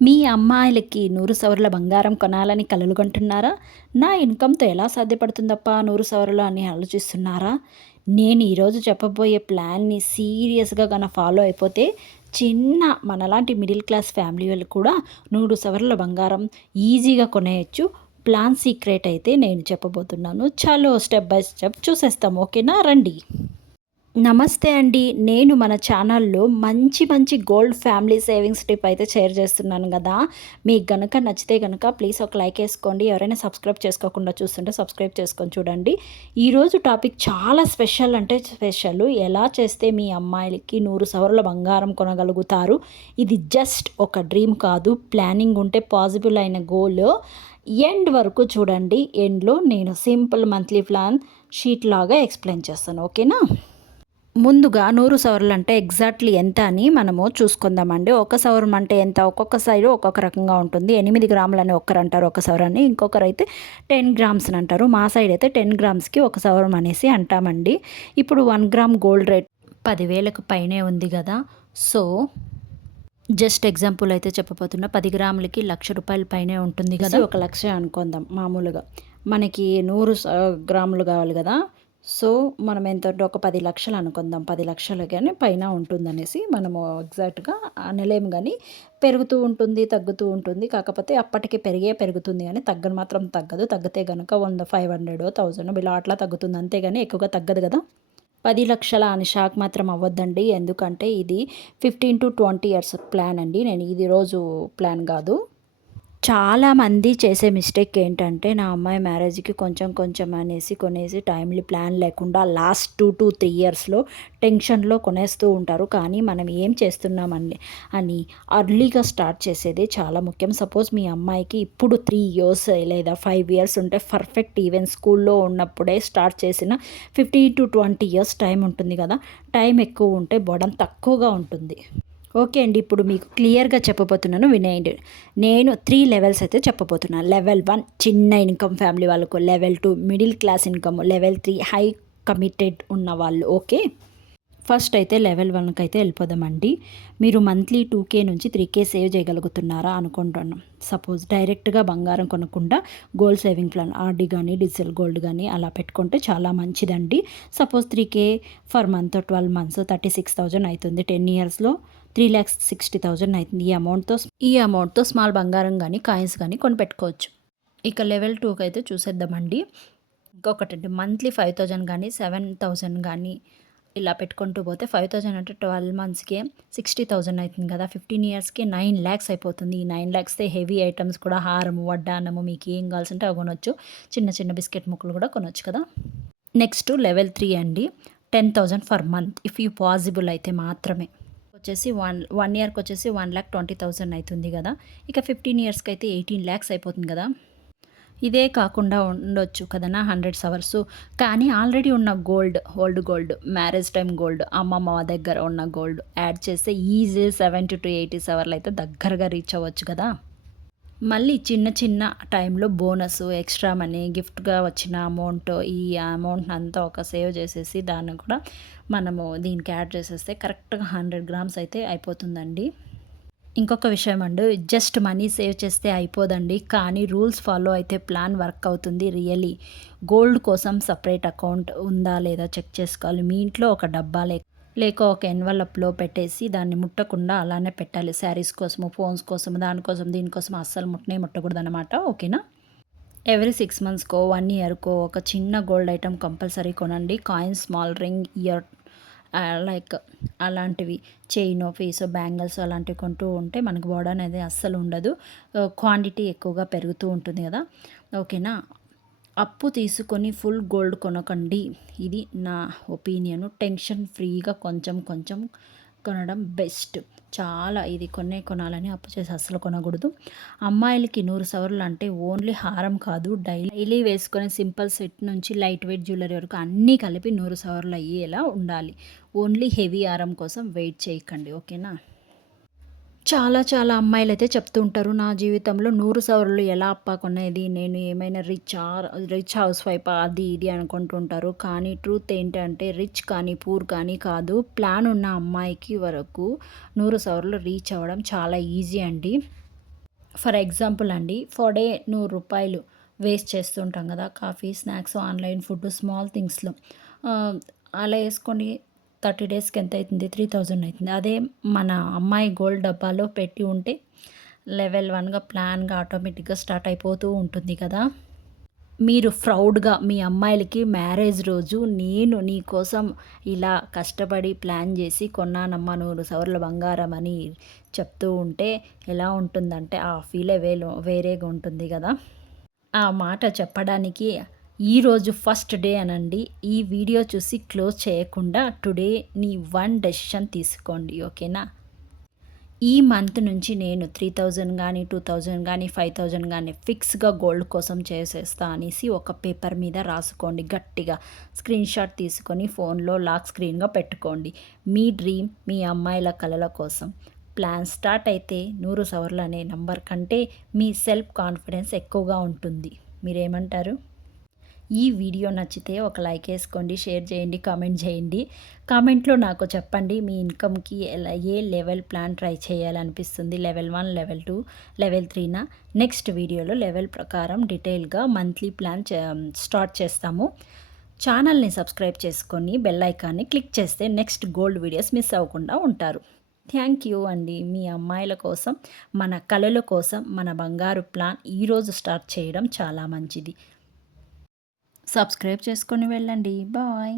మీ అమ్మాయిలకి 100 సవర్ల బంగారం కొనాలని కలలు కంటున్నారా? నా ఇన్‌కమ్‌తో ఎలా సాధ్యపడుతుందప్పా 100 సవర్లు అని ఆలోచిస్తున్నారా? నేను ఈరోజు చెప్పబోయే ప్లాన్‌ని సీరియస్‌గా ఫాలో అయిపోతే చిన్న మనలాంటి మిడిల్ క్లాస్ ఫ్యామిలీ వాళ్ళు కూడా 100 సవర్ల బంగారం ఈజీగా కొనేయొచ్చు. ప్లాన్ సీక్రెట్ అయితే నేను చెప్పబోతున్నాను. చలో స్టెప్ బై స్టెప్ చూసేస్తాం. ఓకేనా? రండి. నమస్తే అండి. నేను మన ఛానల్‌లో మంచి మంచి గోల్డ్ ఫ్యామిలీ సేవింగ్స్ టిప్ అయితే షేర్ చేస్తున్నాను గదా! మీకు గనక నచ్చితే గనక ప్లీజ్ ఒక లైక్ ఏసుకోండి. ఎవరైనా సబ్స్క్రైబ్ చేసుకోకుండా చూస్తుంటే సబ్స్క్రైబ్ చేసుకొని చూడండి. ఈరోజు టాపిక్ చాలా స్పెషల్ అంటే స్పెషల్. ఎలా చేస్తే మీ అమ్మాయిలకి 100 సవర్ల బంగారం కొనగలుగుతారు. ఇది జస్ట్ ఒక డ్రీమ్ కాదు. ప్లానింగ్ ఉంటే పాసిబుల్ అయిన గోల్. ఎండ్ వరకు చూడండి. ఎండ్‌లో నేను సింపుల్ మంత్లీ ప్లాన్ షీట్ లాగా ఎక్స్‌ప్లెయిన్ చేస్తాను. ఓకేనా? ముందుగా 100 సవర్లు అంటే ఎగ్జాక్ట్లీ ఎంత అని మనము చూసుకుందామండి. ఒక సవరం అంటే ఎంత? ఒక్కొక్క సైడు ఒక్కొక్క రకంగా ఉంటుంది. 8 గ్రాములని ఒకరంటారు ఒక సవరాన్ని. ఇంకొకరైతే 10 గ్రామ్స్ అని అంటారు. మా సైడ్ అయితే 10 గ్రామ్స్‌కి ఒక సవరం అనేసి అంటామండి. ఇప్పుడు 1 గ్రామ్ గోల్డ్ రేట్ 10,000కు పైనే ఉంది గదా! సో, జస్ట్ ఎగ్జాంపుల్ అయితే చెప్పబోతున్నా. 10 గ్రాములకి రూ. 1,00,000 పైనే ఉంటుంది గదా! ఒక 1,00,000 అనుకుందాం మామూలుగా. మనకి 100 గ్రాములు కావాలి గదా! సో, మనం ఎంతంటే ఒక 10,00,000 అనుకుందాం. 10,00,000 గాని పైన ఉంటుందనేసి మనము ఎగ్జాక్ట్‌గా అనలేము గానీ, పెరుగుతూ ఉంటుంది, తగ్గుతూ ఉంటుంది. కాకపోతే అప్పటికి పెరుగుతుంది గానీ, తగ్గను మాత్రం తగ్గదు. తగ్గితే గనక 100, 500, 1000 ఇలా అట్లా తగ్గుతుంది. అంతేగాని ఎక్కువగా తగ్గదు గదా! 10,00,000 అని షాక్ మాత్రం అవ్వద్దండి. ఎందుకంటే ఇది 15-20 ఇయర్స్ ప్లాన్ అండి. నేను ఇది రోజు ప్లాన్ గాదు. చాలామంది చేసే మిస్టేక్ ఏంటంటే, నా అమ్మాయి మ్యారేజ్‌కి కొంచెం కొంచెం అనేసి కొనేసి టైమ్‌లీ ప్లాన్ లేకుండా లాస్ట్ 2-3 ఇయర్స్‌లో టెన్షన్‌లో కొనేస్తూ ఉంటారు. కానీ మనం ఏం చేస్తున్నామండి అని అర్లీగా స్టార్ట్ చేసేదే చాలా ముఖ్యం. సపోజ్ మీ అమ్మాయికి ఇప్పుడు 3 ఇయర్స్ లేదా 5 ఇయర్స్ ఉంటే పర్ఫెక్ట్. ఈవెన్ స్కూల్లో ఉన్నప్పుడే స్టార్ట్ చేసిన 15-20 ఇయర్స్ టైం ఉంటుంది కదా! టైం ఎక్కువ ఉంటే బర్డెన్ తక్కువగా ఉంటుంది. ఓకే అండి. ఇప్పుడు మీకు క్లియర్‌గా చెప్పబోతున్నాను వినేయండి. నేను 3 లెవెల్స్ అయితే చెప్పబోతున్నాను. లెవెల్ 1 చిన్న ఇన్‌కమ్ ఫ్యామిలీ వాళ్ళకు, level 2 middle class income, level 3 high committed ఉన్నవాళ్ళు. ఓకే. ఫస్ట్ అయితే లెవెల్ 1కి అయితే వెళ్ళిపోదామండి. మీరు మంత్లీ 2,000 నుంచి 3,000 సేవ్ చేయగలుగుతున్నారా అనుకుంటున్నాం. సపోజ్ డైరెక్ట్‌గా బంగారం కొనకుండా గోల్డ్ సేవింగ్ ప్లాన్ ఆర్‌డీ గానీ, డిజిటల్ గోల్డ్ గానీ అలా పెట్టుకుంటే చాలా మంచిదండి. సపోజ్ 3,000 ఫర్ మంత్ 12 మంత్స్ 36,000 అవుతుంది. 10 ఇయర్స్‌లో 3,60,000 అవుతుంది. ఈ అమౌంట్‌తో స్మాల్ బంగారం గానీ, కాయిన్స్ గానీ కొనిపెట్టుకోవచ్చు. ఇక లెవెల్ 2కి అయితే చూసేద్దామండి. ఇంకొకటండి మంత్లీ 5,000 గానీ, 7,000 గానీ ఇలా పెట్టుకుంటూ పోతే 5,000 అంటే 12 మంత్స్‌కి 60,000 అవుతుంది కదా! 15 ఇయర్స్‌కి 9,00,000 అయిపోతుంది. ఈ 9,00,000తో హెవీ ఐటెమ్స్ కూడా హారము, వడ్డానము మీకు ఏం కావాల్సింటే అవి కొనొచ్చు. చిన్న చిన్న బిస్కెట్ ముక్కలు కూడా కొనొచ్చు కదా! నెక్స్ట్ లెవెల్ 3 అండి. 10,000 for month if you possible అయితే మాత్రమే. వచ్చేసి 1 ఇయర్‌కొచ్చేసి 1,20,000 అవుతుంది గదా! ఇక 15 ఇయర్స్‌కి అయితే 18,00,000 అయిపోతుంది గదా! ఇదే కాకుండా ఉండొచ్చు కదనా 100 అవర్సు. కానీ ఆల్రెడీ ఉన్న old gold, marriage time gold, అమ్మమ్మ దగ్గర ఉన్న గోల్డ్ యాడ్ చేస్తే ఈజీ 70-80 అవర్లు అయితే దగ్గరగా రీచ్ అవ్వచ్చు కదా! మళ్ళీ చిన్న చిన్న టైంలో బోనస్, ఎక్స్ట్రా మనీ, గిఫ్ట్‌గా వచ్చిన అమౌంట్ ఈ అమౌంట్‌ని అంతా ఒక సేవ్ చేసేసి దాన్ని కూడా మనము దీనికి యాడ్ చేసేస్తే కరెక్ట్‌గా 100 గ్రామ్స్ అయితే అయిపోతుందండి. ఇంకొక విషయం అండి. జస్ట్ మనీ సేవ్ చేస్తే అయిపోదండి. కానీ రూల్స్ ఫాలో అయితే ప్లాన్ వర్క్ అవుతుంది రియల్లీ. గోల్డ్ కోసం సెపరేట్ అకౌంట్ ఉందా లేదా చెక్ చేసుకోవాలి. మీ ఇంట్లో ఒక డబ్బా లేక ఒక ఎన్వలప్‌లో పెట్టేసి దాన్ని ముట్టకుండా అలానే పెట్టాలి. శారీస్ కోసము, ఫోన్స్ కోసము, దానికోసం, దీనికోసం అస్సలు ముట్టకూడదనమాట. ఓకేనా? ఎవ్రీ 6 మంత్స్‌కో, 1 ఇయర్‌కో ఒక చిన్న గోల్డ్ ఐటెమ్ కంపల్సరీ కొనండి. Coins, small ring, year like అలాంటివి చైనో, పీసో, బ్యాంగిల్స్ అలాంటివి కొంటూ ఉంటే మనకు బర్డెన్ అనేది అస్సలు ఉండదు. క్వాంటిటీ ఎక్కువగా పెరుగుతూ ఉంటుంది కదా! ఓకేనా? అప్పు తీసుకొని ఫుల్ గోల్డ్ కొనకండి. ఇది నా ఒపీనియను. టెన్షన్ ఫ్రీగా కొంచెం కొంచెం కొనడం బెస్ట్. చాలా ఇది కొనాలని అప్పు చేసి అస్సలు కొనకూడదు. అమ్మాయిలకి 100 సవర్లు అంటే ఓన్లీ హారం కాదు, డైలీ వేసుకునే సింపుల్ సెట్ నుంచి లైట్ వెయిట్ జ్యువెలరీ వరకు అన్నీ కలిపి 100 సవర్లు అయ్యేలా ఉండాలి. ఓన్లీ హెవీ హారం కోసం వెయిట్ చేయకండి. ఓకేనా? చాలా చాలా అమ్మాయిలైతే చెప్తూ ఉంటారు. నా జీవితంలో 100 సవర్లు ఎలా అప్పా కొనేది? నేను ఏమైనా రిచ్ హౌస్ వైఫా? అది ఇది అనుకుంటుంటారు. కానీ ట్రూత్ ఏంటంటే రిచ్ కానీ, పూర్ కానీ కాదు. ప్లాన్ ఉన్న అమ్మాయికి వరకు 100 సవర్లు రీచ్ అవ్వడం చాలా ఈజీ అండి. ఫర్ ఎగ్జాంపుల్ అండి, ఫర్ డే రూ. 100 వేస్ట్ చేస్తుంటాం కదా! Coffee, snacks, online food, small థింగ్స్‌లో. ఆహ్, అలా ఏసుకోండి 30 డేస్‌కి ఎంతయితుంది? 3000 అయితుంది. అదే మన అమ్మాయి గోల్డ్ డబ్బాలో పెట్టి ఉంటే లెవెల్ 1గా ప్లాన్‌గా ఆటోమేటిక్‌గా స్టార్ట్ అయిపోతూ ఉంటుంది కదా! మీరు ప్రౌడ్‌గా మీ అమ్మాయిలకి మ్యారేజ్ రోజు నేను నీకోసం ఇలా కష్టపడి ప్లాన్ జేసి కొన్నానమ్మా 100 సవర్ల బంగారం అని చెప్తూ ఉంటే ఎలా ఉంటుందంటే ఆ ఫీలే వేరేగా ఉంటుంది గదా! ఆ మాట చెప్పడానికి ఈరోజు ఫస్ట్ డే అనండి. ఈ వీడియో చూసి క్లోజ్ చేయకుండా టుడే నీ వన్ డెసిషన్ తీసుకోండి. ఓకేనా? ఈ మంత్ నుంచి నేను 3000 గానీ, 2000 గానీ, 5000 గానీ ఫిక్స్‌గా గోల్డ్ కోసం చేసేస్తా అనేసి ఒక పేపర్ మీద రాసుకోండి గట్టిగా. స్క్రీన్‌షాట్ తీసుకొని ఫోన్‌లో లాక్ స్క్రీన్‌గా పెట్టుకోండి. మీ డ్రీమ్, మీ అమ్మాయిల కలల కోసం. ప్లాన్ స్టార్ట్ అయితే 100 సవర్లు అనే నంబర్ కంటే మీ సెల్ఫ్ కాన్ఫిడెన్స్ ఎక్కువగా ఉంటుంది. మీరేమంటారు? ఈ వీడియో నచ్చితే ఒక లైక్ ఏసుకోండి, షేర్ చేయండి, కామెంట్ చేయండి. కామెంట్‌లో నాకు చెప్పండి మీ ఇన్‌కమ్‌కి ఏ లెవెల్ ప్లాన్ ట్రై చేయాలనిపిస్తుంది. లెవెల్ 1, లెవెల్ 2, లెవెల్ 3నా? నెక్స్ట్ వీడియోలో లెవెల్ ప్రకారం డీటెయిల్‌గా మంత్లీ ప్లాన్ స్టార్ట్ చేస్తాము. ఛానల్‌ని సబ్స్క్రైబ్ చేసుకొని బెల్ ఐకాన్‌ని క్లిక్ చేస్తే నెక్స్ట్ గోల్డ్ వీడియోస్ మిస్ అవ్వకుండా ఉంటారు. థ్యాంక్ యూ అండి. మీ అమ్మాయిల కోసం, మన కలల కోసం మన బంగారు ప్లాన్ ఈరోజు స్టార్ట్ చేయడం చాలా మంచిది. సబ్స్క్రైబ్ చేసుకొని వెళ్ళండి. బాయ్.